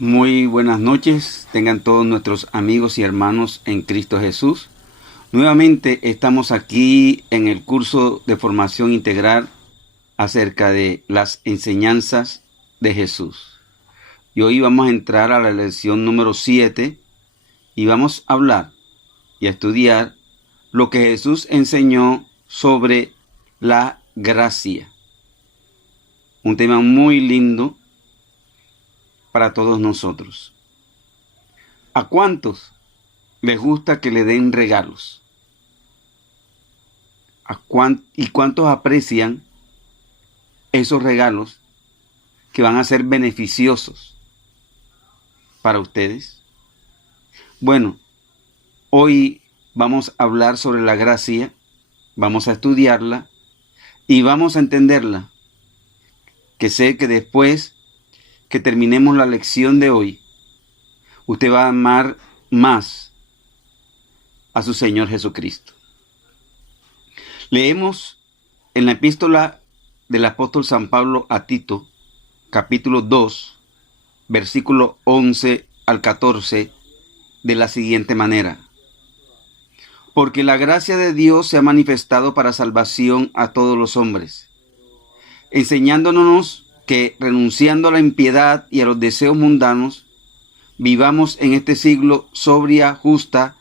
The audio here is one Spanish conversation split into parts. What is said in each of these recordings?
Muy buenas noches, tengan todos nuestros amigos y hermanos en Cristo Jesús. Nuevamente estamos aquí en el curso de formación integral acerca de las enseñanzas de Jesús. Y hoy vamos a entrar a la lección número 7 y vamos a hablar y a estudiar lo que Jesús enseñó sobre la gracia. Un tema muy lindo para todos nosotros. ¿A cuántos les gusta que le den regalos? ¿Y cuántos aprecian esos regalos que van a ser beneficiosos para ustedes? Bueno, hoy vamos a hablar sobre la gracia, vamos a estudiarla y vamos a entenderla, que sé que después que terminemos la lección de hoy, usted va a amar más a su Señor Jesucristo. Leemos en la epístola del apóstol San Pablo a Tito, capítulo 2, versículo 11 al 14, de la siguiente manera. Porque la gracia de Dios se ha manifestado para salvación a todos los hombres, enseñándonos que, renunciando a la impiedad y a los deseos mundanos, vivamos en este siglo sobria, justa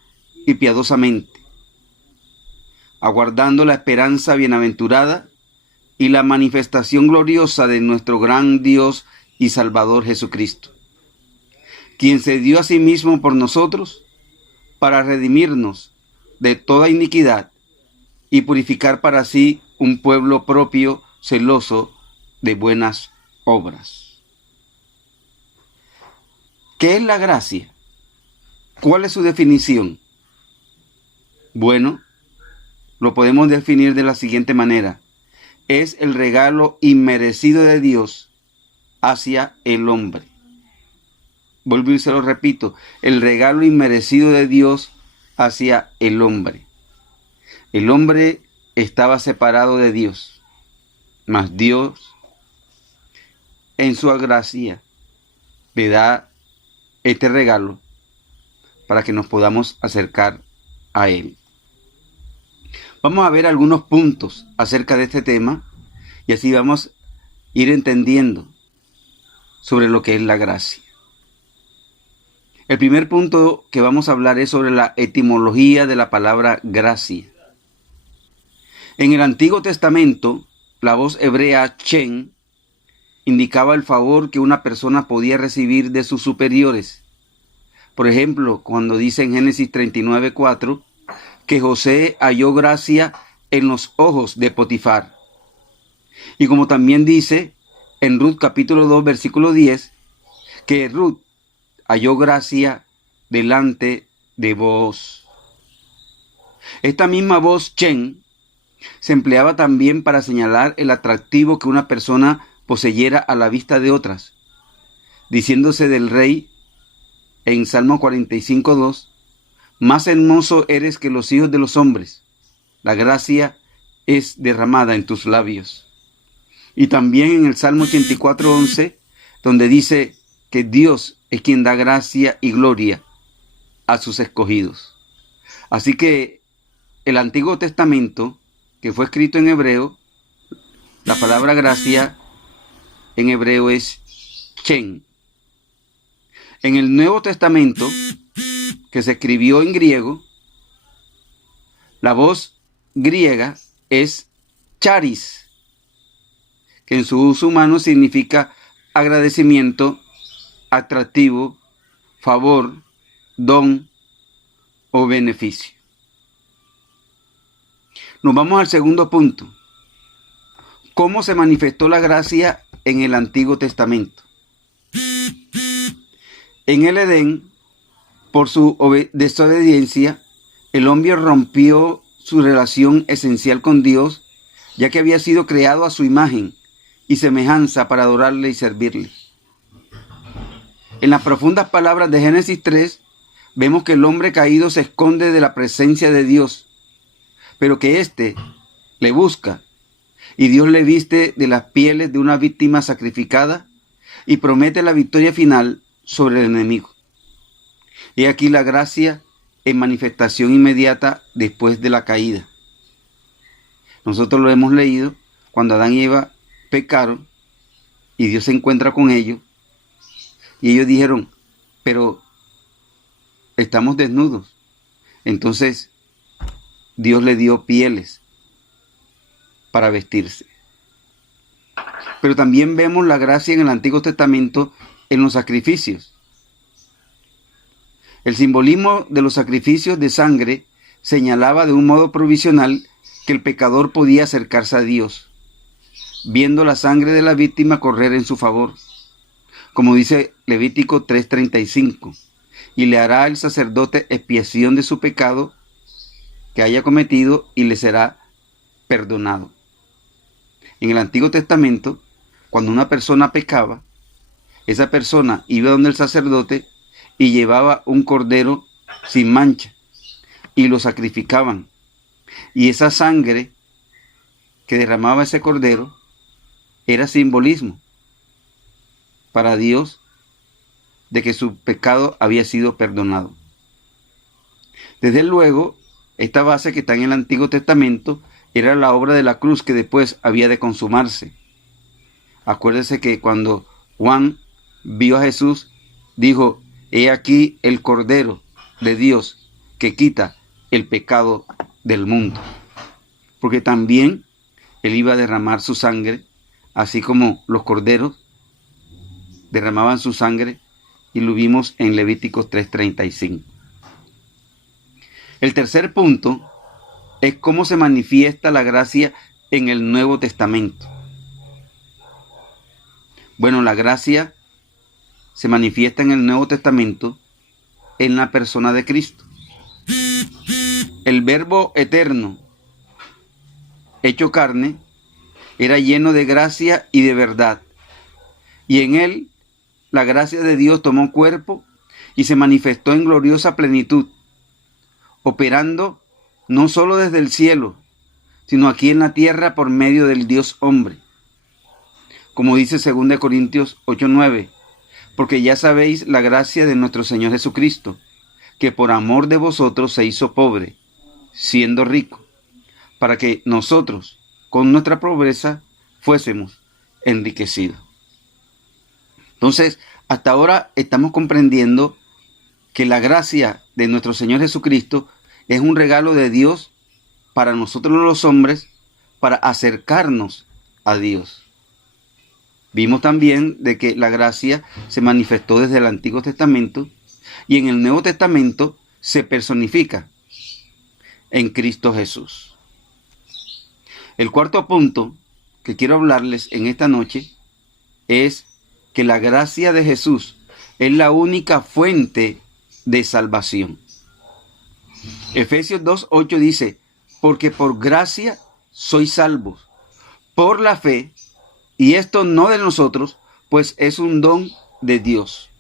y piadosamente, aguardando la esperanza bienaventurada y la manifestación gloriosa de nuestro gran Dios y Salvador Jesucristo, quien se dio a sí mismo por nosotros para redimirnos de toda iniquidad y purificar para sí un pueblo propio, celoso de buenas obras. ¿Qué es la gracia? ¿Cuál es su definición? Bueno, lo podemos definir de la siguiente manera. Es el regalo inmerecido de Dios hacia el hombre. Vuelvo y se lo repito, el regalo inmerecido de Dios hacia el hombre. El hombre estaba separado de Dios, mas Dios, en su gracia, le da este regalo para que nos podamos acercar a Él. Vamos a ver algunos puntos acerca de este tema y así vamos a ir entendiendo sobre lo que es la gracia. El primer punto que vamos a hablar es sobre la etimología de la palabra gracia. En el Antiguo Testamento, la voz hebrea chen indicaba el favor que una persona podía recibir de sus superiores. Por ejemplo, cuando dice en Génesis 39:4 que José halló gracia en los ojos de Potifar. Y como también dice en Ruth capítulo 2 versículo 10 que Ruth halló gracia delante de vos. Esta misma voz chen se empleaba también para señalar el atractivo que una persona poseyera a la vista de otras, diciéndose del rey en Salmo 45:2, más hermoso eres que los hijos de los hombres, la gracia es derramada en tus labios. Y también en el Salmo 84:11, donde dice que Dios es quien da gracia y gloria a sus escogidos. Así que el Antiguo Testamento, que fue escrito en hebreo, la palabra gracia en hebreo es chen. En el Nuevo Testamento, que se escribió en griego, la voz griega es charis, que en su uso humano significa agradecimiento, atractivo, favor, don o beneficio. Nos vamos al segundo punto. ¿Cómo se manifestó la gracia en el Antiguo Testamento? En el Edén, por su desobediencia, el hombre rompió su relación esencial con Dios, ya que había sido creado a su imagen y semejanza para adorarle y servirle. En las profundas palabras de Génesis 3, vemos que el hombre caído se esconde de la presencia de Dios, pero que éste le busca, y Dios le viste de las pieles de una víctima sacrificada y promete la victoria final sobre el enemigo. Y aquí la gracia en manifestación inmediata después de la caída. Nosotros lo hemos leído cuando Adán y Eva pecaron y Dios se encuentra con ellos y ellos dijeron, pero estamos desnudos. Entonces Dios le dio pieles para vestirse. Pero también vemos la gracia en el Antiguo Testamento en los sacrificios. El simbolismo de los sacrificios de sangre señalaba de un modo provisional que el pecador podía acercarse a Dios, viendo la sangre de la víctima correr en su favor, como dice Levítico 3:35, y le hará el sacerdote expiación de su pecado que haya cometido y le será perdonado. En el Antiguo Testamento, cuando una persona pecaba, esa persona iba donde el sacerdote y llevaba un cordero sin mancha y lo sacrificaban. Y esa sangre que derramaba ese cordero era simbolismo para Dios de que su pecado había sido perdonado. Desde luego, esta base que está en el Antiguo Testamento era la obra de la cruz que después había de consumarse. Acuérdese que cuando Juan vio a Jesús, dijo, he aquí el Cordero de Dios que quita el pecado del mundo. Porque también él iba a derramar su sangre, así como los corderos derramaban su sangre, y lo vimos en Levíticos 3:35. El tercer punto es cómo se manifiesta la gracia en el Nuevo Testamento. Bueno, la gracia se manifiesta en el Nuevo Testamento en la persona de Cristo. El Verbo eterno, hecho carne, era lleno de gracia y de verdad. Y en él la gracia de Dios tomó cuerpo y se manifestó en gloriosa plenitud, operando no solo desde el cielo, sino aquí en la tierra por medio del Dios hombre. Como dice 2 Corintios 8:9, porque ya sabéis la gracia de nuestro Señor Jesucristo, que por amor de vosotros se hizo pobre, siendo rico, para que nosotros, con nuestra pobreza, fuésemos enriquecidos. Entonces, hasta ahora estamos comprendiendo que la gracia de nuestro Señor Jesucristo es un regalo de Dios para nosotros los hombres, para acercarnos a Dios. Vimos también de que la gracia se manifestó desde el Antiguo Testamento y en el Nuevo Testamento se personifica en Cristo Jesús. El cuarto punto que quiero hablarles en esta noche es que la gracia de Jesús es la única fuente de salvación. Efesios 2:8 dice, porque por gracia sois salvos, por la fe, y esto no de nosotros, pues es un don de Dios.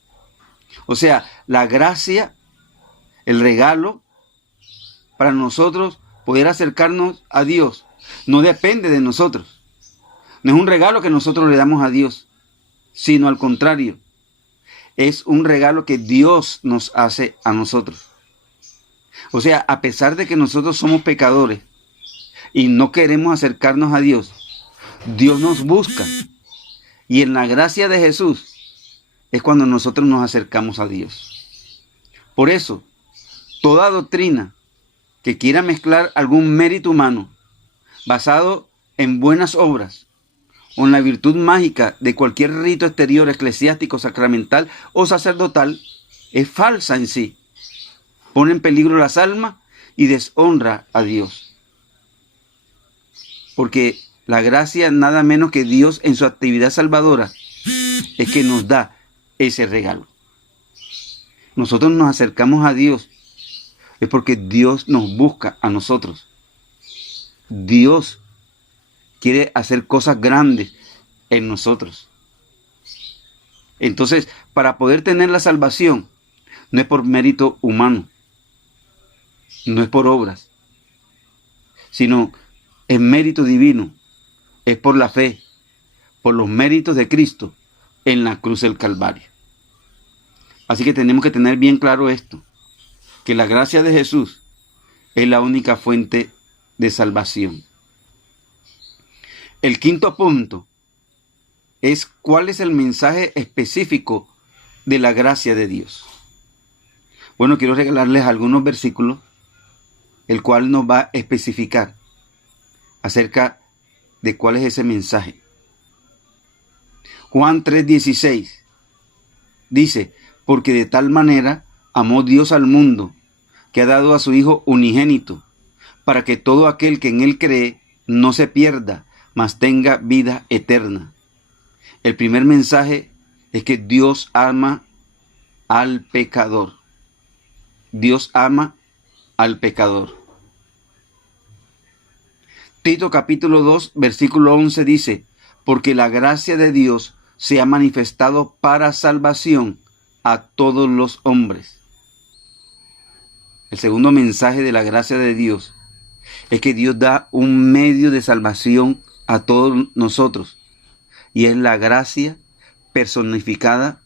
O sea, la gracia, el regalo para nosotros poder acercarnos a Dios, no depende de nosotros. No es un regalo que nosotros le damos a Dios, sino al contrario, es un regalo que Dios nos hace a nosotros. O sea, a pesar de que nosotros somos pecadores y no queremos acercarnos a Dios, Dios nos busca. Y en la gracia de Jesús es cuando nosotros nos acercamos a Dios. Por eso, toda doctrina que quiera mezclar algún mérito humano basado en buenas obras o en la virtud mágica de cualquier rito exterior eclesiástico, sacramental o sacerdotal, es falsa en sí. Pone en peligro las almas y deshonra a Dios. Porque la gracia, nada menos que Dios en su actividad salvadora, es que nos da ese regalo. Nosotros nos acercamos a Dios, es porque Dios nos busca a nosotros. Dios quiere hacer cosas grandes en nosotros. Entonces, para poder tener la salvación, no es por mérito humano, no es por obras, sino es mérito divino, es por la fe, por los méritos de Cristo en la cruz del Calvario. Así que tenemos que tener bien claro esto, que la gracia de Jesús es la única fuente de salvación. El quinto punto es cuál es el mensaje específico de la gracia de Dios. Bueno, quiero regalarles algunos versículos, el cual nos va a especificar acerca de cuál es ese mensaje. Juan 3:16 dice, porque de tal manera amó Dios al mundo, que ha dado a su Hijo unigénito, para que todo aquel que en él cree no se pierda, mas tenga vida eterna. El primer mensaje es que Dios ama al pecador. Dios ama al pecador. Tito capítulo 2, versículo 11 dice, porque la gracia de Dios se ha manifestado para salvación a todos los hombres. El segundo mensaje de la gracia de Dios es que Dios da un medio de salvación a todos nosotros, y es la gracia personificada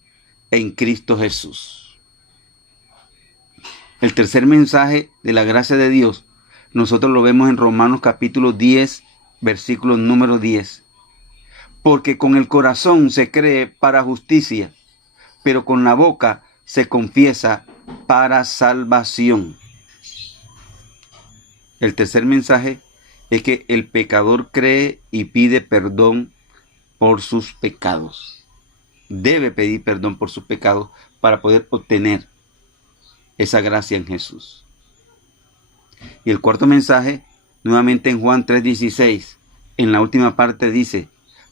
en Cristo Jesús. El tercer mensaje de la gracia de Dios, nosotros lo vemos en Romanos capítulo 10, versículo número 10. Porque con el corazón se cree para justicia, pero con la boca se confiesa para salvación. El tercer mensaje es que el pecador cree y pide perdón por sus pecados. Debe pedir perdón por sus pecados para poder obtener esa gracia en Jesús. Y el cuarto mensaje, nuevamente en Juan 3:16, en la última parte dice,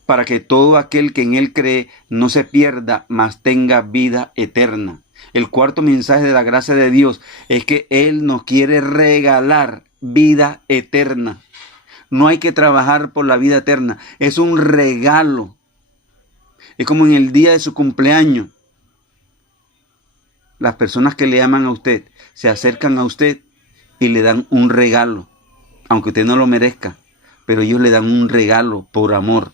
para que todo aquel que en él cree no se pierda, mas tenga vida eterna. El cuarto mensaje de la gracia de Dios es que Él nos quiere regalar vida eterna. No hay que trabajar por la vida eterna. Es un regalo. Es como en el día de su cumpleaños. Las personas que le aman a usted se acercan a usted y le dan un regalo. Aunque usted no lo merezca. Pero ellos le dan un regalo por amor.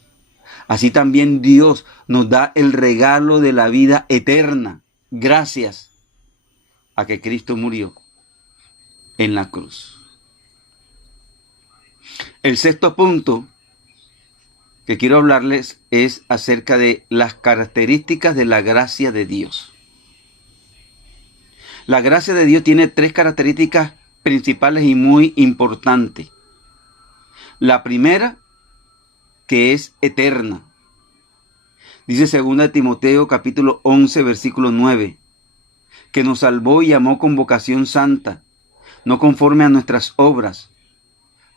Así también Dios nos da el regalo de la vida eterna. Gracias a que Cristo murió en la cruz. El sexto punto que quiero hablarles es acerca de las características de la gracia de Dios. La gracia de Dios tiene tres características principales y muy importantes. La primera, que es eterna. Dice 2 Timoteo capítulo 11 versículo 9, que nos salvó y llamó con vocación santa, no conforme a nuestras obras,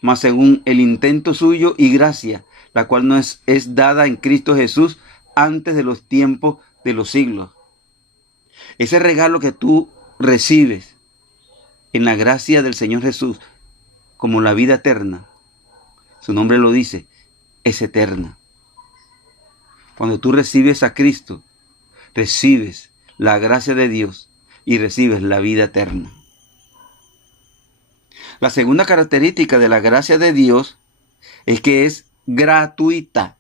mas según el intento suyo y gracia, la cual nos es dada en Cristo Jesús antes de los tiempos de los siglos. Ese regalo que tú recibes en la gracia del Señor Jesús, como la vida eterna, su nombre lo dice, es eterna. Cuando tú recibes a Cristo, recibes la gracia de Dios y recibes la vida eterna. La segunda característica de la gracia de Dios es que es gratuita.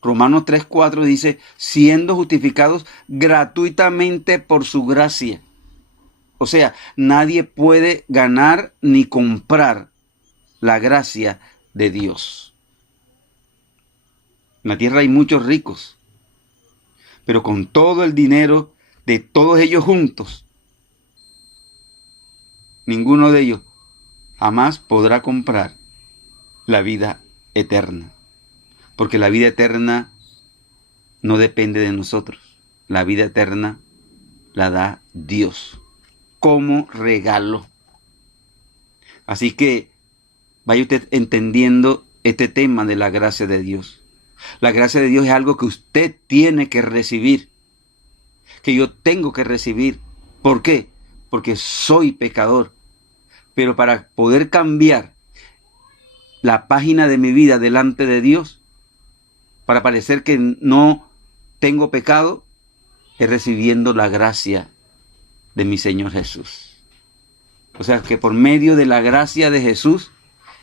Romanos 3:4 dice, siendo justificados gratuitamente por su gracia. O sea, nadie puede ganar ni comprar la gracia de Dios. En la tierra hay muchos ricos, pero con todo el dinero de todos ellos juntos, ninguno de ellos jamás podrá comprar la vida eterna. Porque la vida eterna no depende de nosotros. La vida eterna la da Dios como regalo. Así que vaya usted entendiendo este tema de la gracia de Dios. La gracia de Dios es algo que usted tiene que recibir, que yo tengo que recibir. ¿Por qué? Porque soy pecador. Pero para poder cambiar la página de mi vida delante de Dios, para parecer que no tengo pecado, es recibiendo la gracia de mi Señor Jesús. O sea que por medio de la gracia de Jesús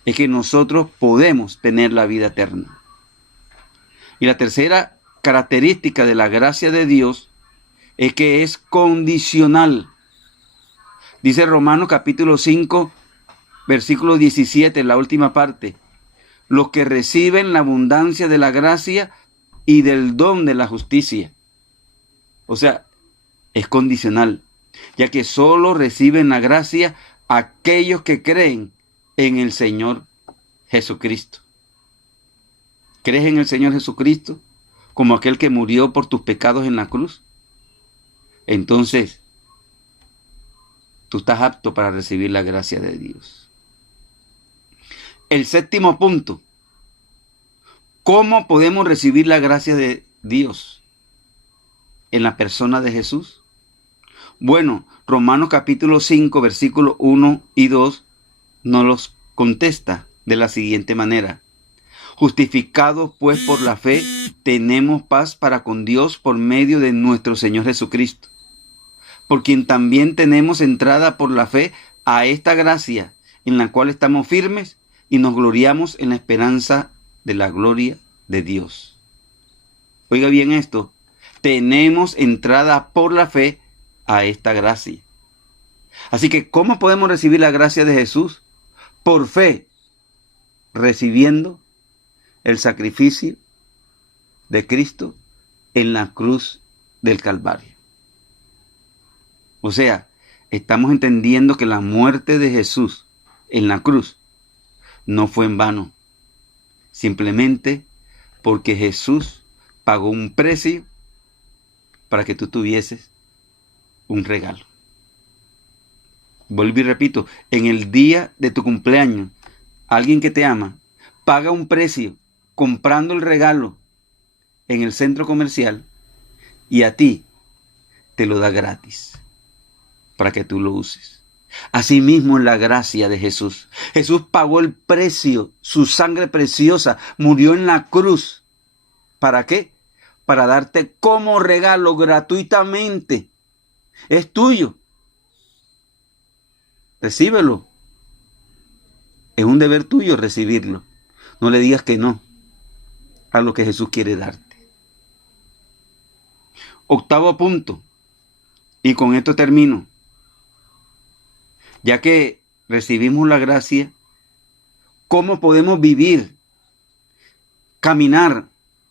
es que nosotros podemos tener la vida eterna. Y la tercera característica de la gracia de Dios es que es condicional. Dice Romanos capítulo 5, versículo 17, la última parte. Los que reciben la abundancia de la gracia y del don de la justicia. O sea, es condicional, ya que solo reciben la gracia aquellos que creen en el Señor Jesucristo. ¿Crees en el Señor Jesucristo como aquel que murió por tus pecados en la cruz? Entonces, tú estás apto para recibir la gracia de Dios. El séptimo punto. ¿Cómo podemos recibir la gracia de Dios en la persona de Jesús? Bueno, Romanos capítulo 5, versículos 1 y 2 nos los contesta de la siguiente manera. Justificados pues por la fe, tenemos paz para con Dios por medio de nuestro Señor Jesucristo, por quien también tenemos entrada por la fe a esta gracia, en la cual estamos firmes y nos gloriamos en la esperanza de la gloria de Dios. Oiga bien esto, tenemos entrada por la fe a esta gracia. Así que, ¿cómo podemos recibir la gracia de Jesús? Por fe, recibiendo el sacrificio de Cristo en la cruz del Calvario. O sea, estamos entendiendo que la muerte de Jesús en la cruz no fue en vano, simplemente porque Jesús pagó un precio para que tú tuvieses un regalo. Vuelvo y repito, en el día de tu cumpleaños, alguien que te ama paga un precio comprando el regalo en el centro comercial y a ti te lo da gratis para que tú lo uses. Asimismo en la gracia de Jesús. Jesús pagó el precio, su sangre preciosa, murió en la cruz. ¿Para qué? Para darte como regalo gratuitamente. Es tuyo. Recíbelo. Es un deber tuyo recibirlo. No le digas que no a lo que Jesús quiere darte. Octavo punto. Y con esto termino. Ya que recibimos la gracia, ¿cómo podemos vivir, caminar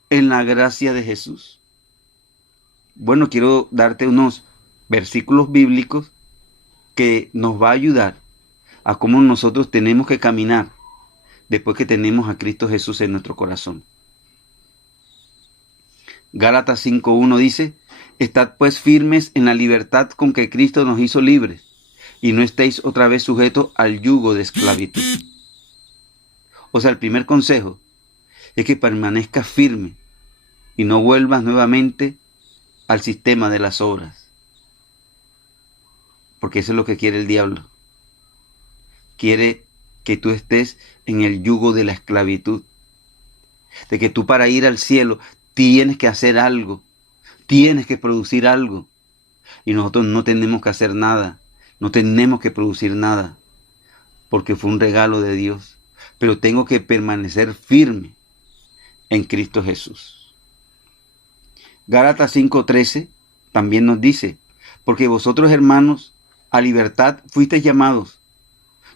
en la gracia de Jesús? Bueno, quiero darte unos versículos bíblicos que nos va a ayudar a cómo nosotros tenemos que caminar después que tenemos a Cristo Jesús en nuestro corazón. Gálatas 5:1 dice, estad pues firmes en la libertad con que Cristo nos hizo libres, y no estéis otra vez sujetos al yugo de esclavitud. O sea, el primer consejo es que permanezcas firme y no vuelvas nuevamente al sistema de las obras. Porque eso es lo que quiere el diablo. Quiere que tú estés en el yugo de la esclavitud. De que tú para ir al cielo tienes que hacer algo. Tienes que producir algo. Y nosotros no tenemos que hacer nada. No tenemos que producir nada. Porque fue un regalo de Dios. Pero tengo que permanecer firme en Cristo Jesús. Gálatas 5:13 también nos dice, porque vosotros, hermanos, a libertad fuisteis llamados,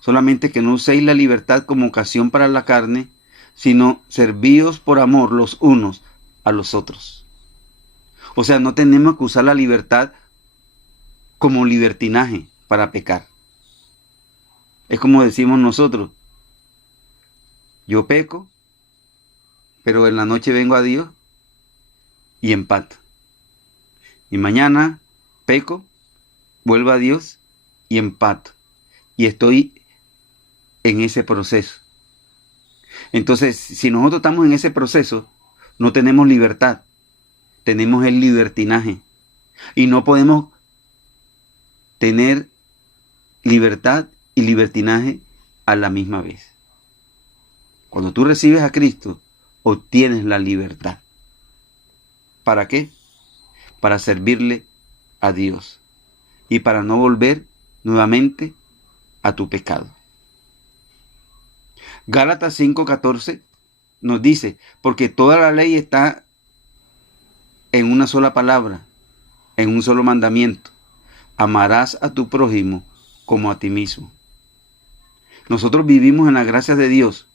solamente que no uséis la libertad como ocasión para la carne, sino servíos por amor los unos a los otros. O sea, no tenemos que usar la libertad como libertinaje para pecar. Es como decimos nosotros, yo peco, pero en la noche vengo a Dios y empato. Y mañana peco, vuelvo a Dios y empato. Y estoy en ese proceso. Entonces, si nosotros estamos en ese proceso, no tenemos libertad. Tenemos el libertinaje. Y no podemos tener libertad y libertinaje a la misma vez. Cuando tú recibes a Cristo, obtienes la libertad. ¿Para qué? Para servirle a Dios y para no volver nuevamente a tu pecado. Gálatas 5:14 nos dice, porque toda la ley está en una sola palabra, en un solo mandamiento: amarás a tu prójimo como a ti mismo. Nosotros vivimos en la gracia de Dios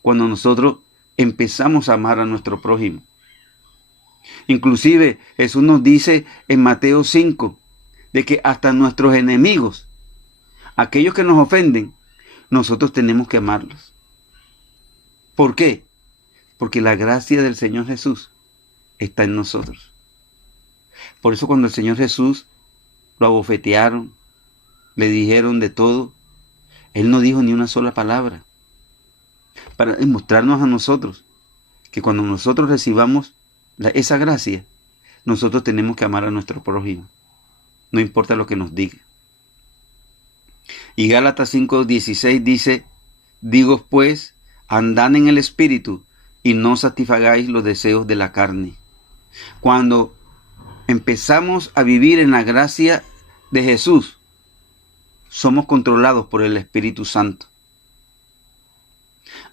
cuando nosotros empezamos a amar a nuestro prójimo. Inclusive Jesús nos dice en Mateo 5 de que hasta nuestros enemigos, aquellos que nos ofenden, nosotros tenemos que amarlos. ¿Por qué? Porque la gracia del Señor Jesús está en nosotros. Por eso cuando el Señor Jesús lo abofetearon, le dijeron de todo, Él no dijo ni una sola palabra, para demostrarnos a nosotros que cuando nosotros recibamos esa gracia, nosotros tenemos que amar a nuestro prójimo, no importa lo que nos diga. Y Gálatas 5:16 dice: digo pues, andad en el Espíritu y no satisfagáis los deseos de la carne. Cuando empezamos a vivir en la gracia de Jesús, somos controlados por el Espíritu Santo.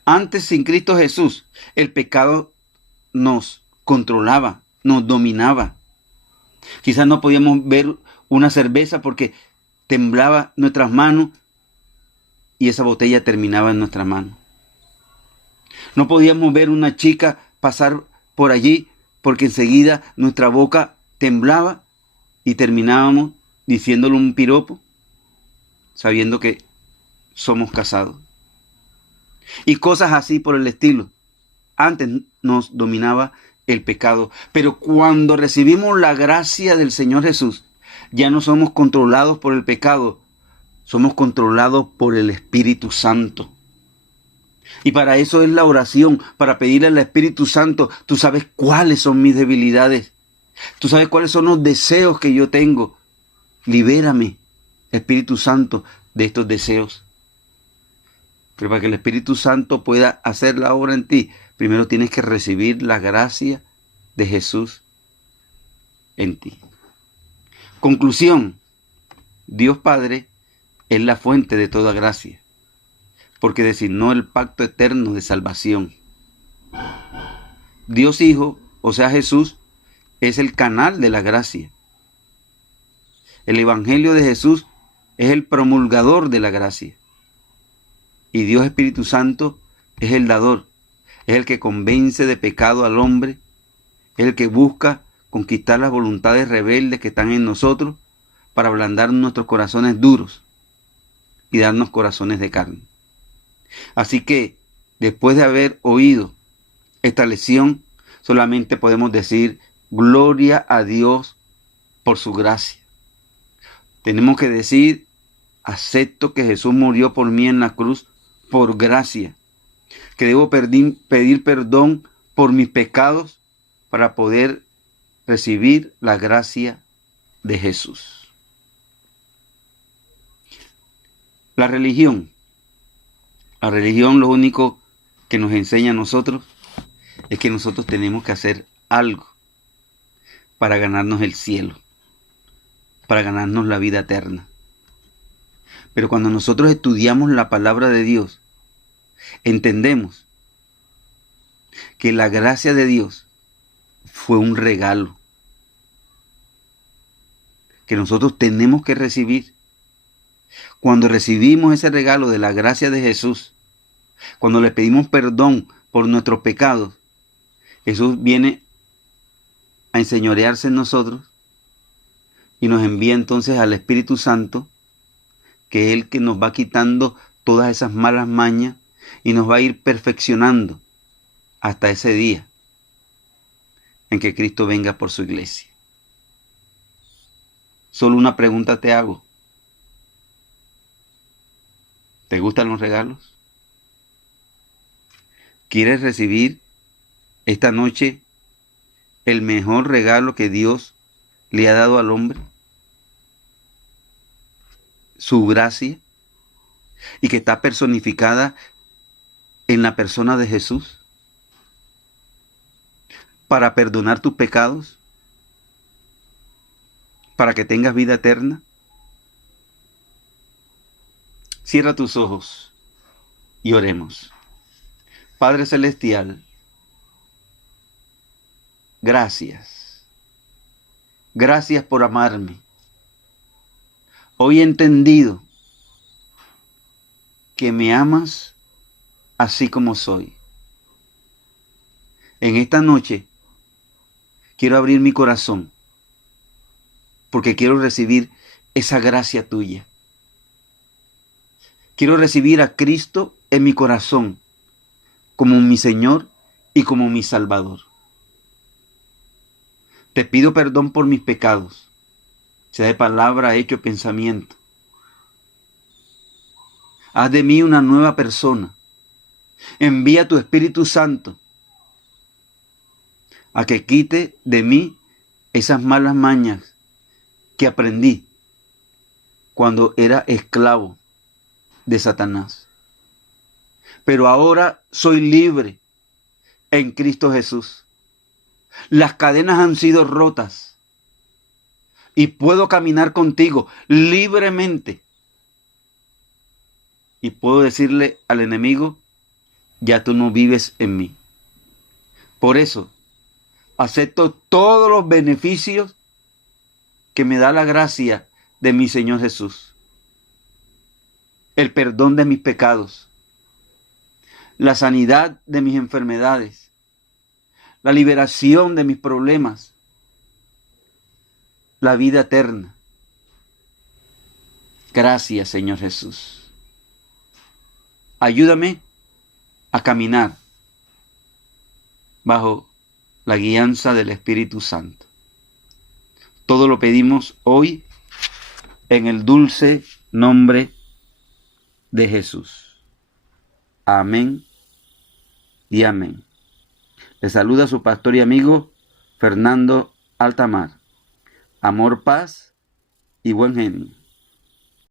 Antes, sin Cristo Jesús, el pecado nos controlaba, nos dominaba. Quizás no podíamos ver una cerveza porque temblaba nuestras manos y esa botella terminaba en nuestra mano. No podíamos ver una chica pasar por allí porque enseguida nuestra boca temblaba y terminábamos diciéndole un piropo, sabiendo que somos casados. Y cosas así por el estilo. Antes nos dominaba el pecado, pero cuando recibimos la gracia del Señor Jesús, ya no somos controlados por el pecado, somos controlados por el Espíritu Santo. Y para eso es la oración, para pedirle al Espíritu Santo: tú sabes cuáles son mis debilidades, tú sabes cuáles son los deseos que yo tengo. Libérame, Espíritu Santo, de estos deseos. Pero para que el Espíritu Santo pueda hacer la obra en ti, primero tienes que recibir la gracia de Jesús en ti. Conclusión: Dios Padre es la fuente de toda gracia, porque designó el pacto eterno de salvación. Dios Hijo, o sea Jesús, es el canal de la gracia. El Evangelio de Jesús es el promulgador de la gracia. Y Dios Espíritu Santo es el dador, es el que convence de pecado al hombre, es el que busca conquistar las voluntades rebeldes que están en nosotros para ablandar nuestros corazones duros y darnos corazones de carne. Así que, después de haber oído esta lección, solamente podemos decir: gloria a Dios por su gracia. Tenemos que decir: acepto que Jesús murió por mí en la cruz por gracia, que debo pedir perdón por mis pecados para poder recibir la gracia de Jesús. La religión lo único que nos enseña a nosotros es que nosotros tenemos que hacer algo para ganarnos el cielo, para ganarnos la vida eterna. Pero cuando nosotros estudiamos la palabra de Dios, entendemos que la gracia de Dios fue un regalo que nosotros tenemos que recibir. Cuando recibimos ese regalo de la gracia de Jesús, cuando le pedimos perdón por nuestros pecados, Jesús viene a enseñorearse en nosotros y nos envía entonces al Espíritu Santo, que es el que nos va quitando todas esas malas mañas y nos va a ir perfeccionando hasta ese día en que Cristo venga por su iglesia. Solo una pregunta te hago: ¿te gustan los regalos? ¿Quieres recibir esta noche el mejor regalo que Dios le ha dado al hombre? Su gracia, y que está personificada en la persona de Jesús para perdonar tus pecados, para que tengas vida eterna. Cierra tus ojos y oremos. Padre Celestial, gracias. Gracias por amarme. Hoy he entendido que me amas así como soy. En esta noche quiero abrir mi corazón porque quiero recibir esa gracia tuya. Quiero recibir a Cristo en mi corazón como mi Señor y como mi Salvador. Te pido perdón por mis pecados, sea de palabra, hecho, pensamiento. Haz de mí una nueva persona. Envía tu Espíritu Santo a que quite de mí esas malas mañas que aprendí cuando era esclavo de Satanás. Pero ahora soy libre en Cristo Jesús. Las cadenas han sido rotas y puedo caminar contigo libremente. Y puedo decirle al enemigo, ya tú no vives en mí. Por eso, acepto todos los beneficios que me da la gracia de mi Señor Jesús. El perdón de mis pecados, la sanidad de mis enfermedades, la liberación de mis problemas, la vida eterna. Gracias, Señor Jesús. Ayúdame a caminar bajo la guianza del Espíritu Santo. Todo lo pedimos hoy en el dulce nombre de Jesús. Amén y amén. Le saluda su pastor y amigo Fernando Altamar. Amor, paz y buen genio.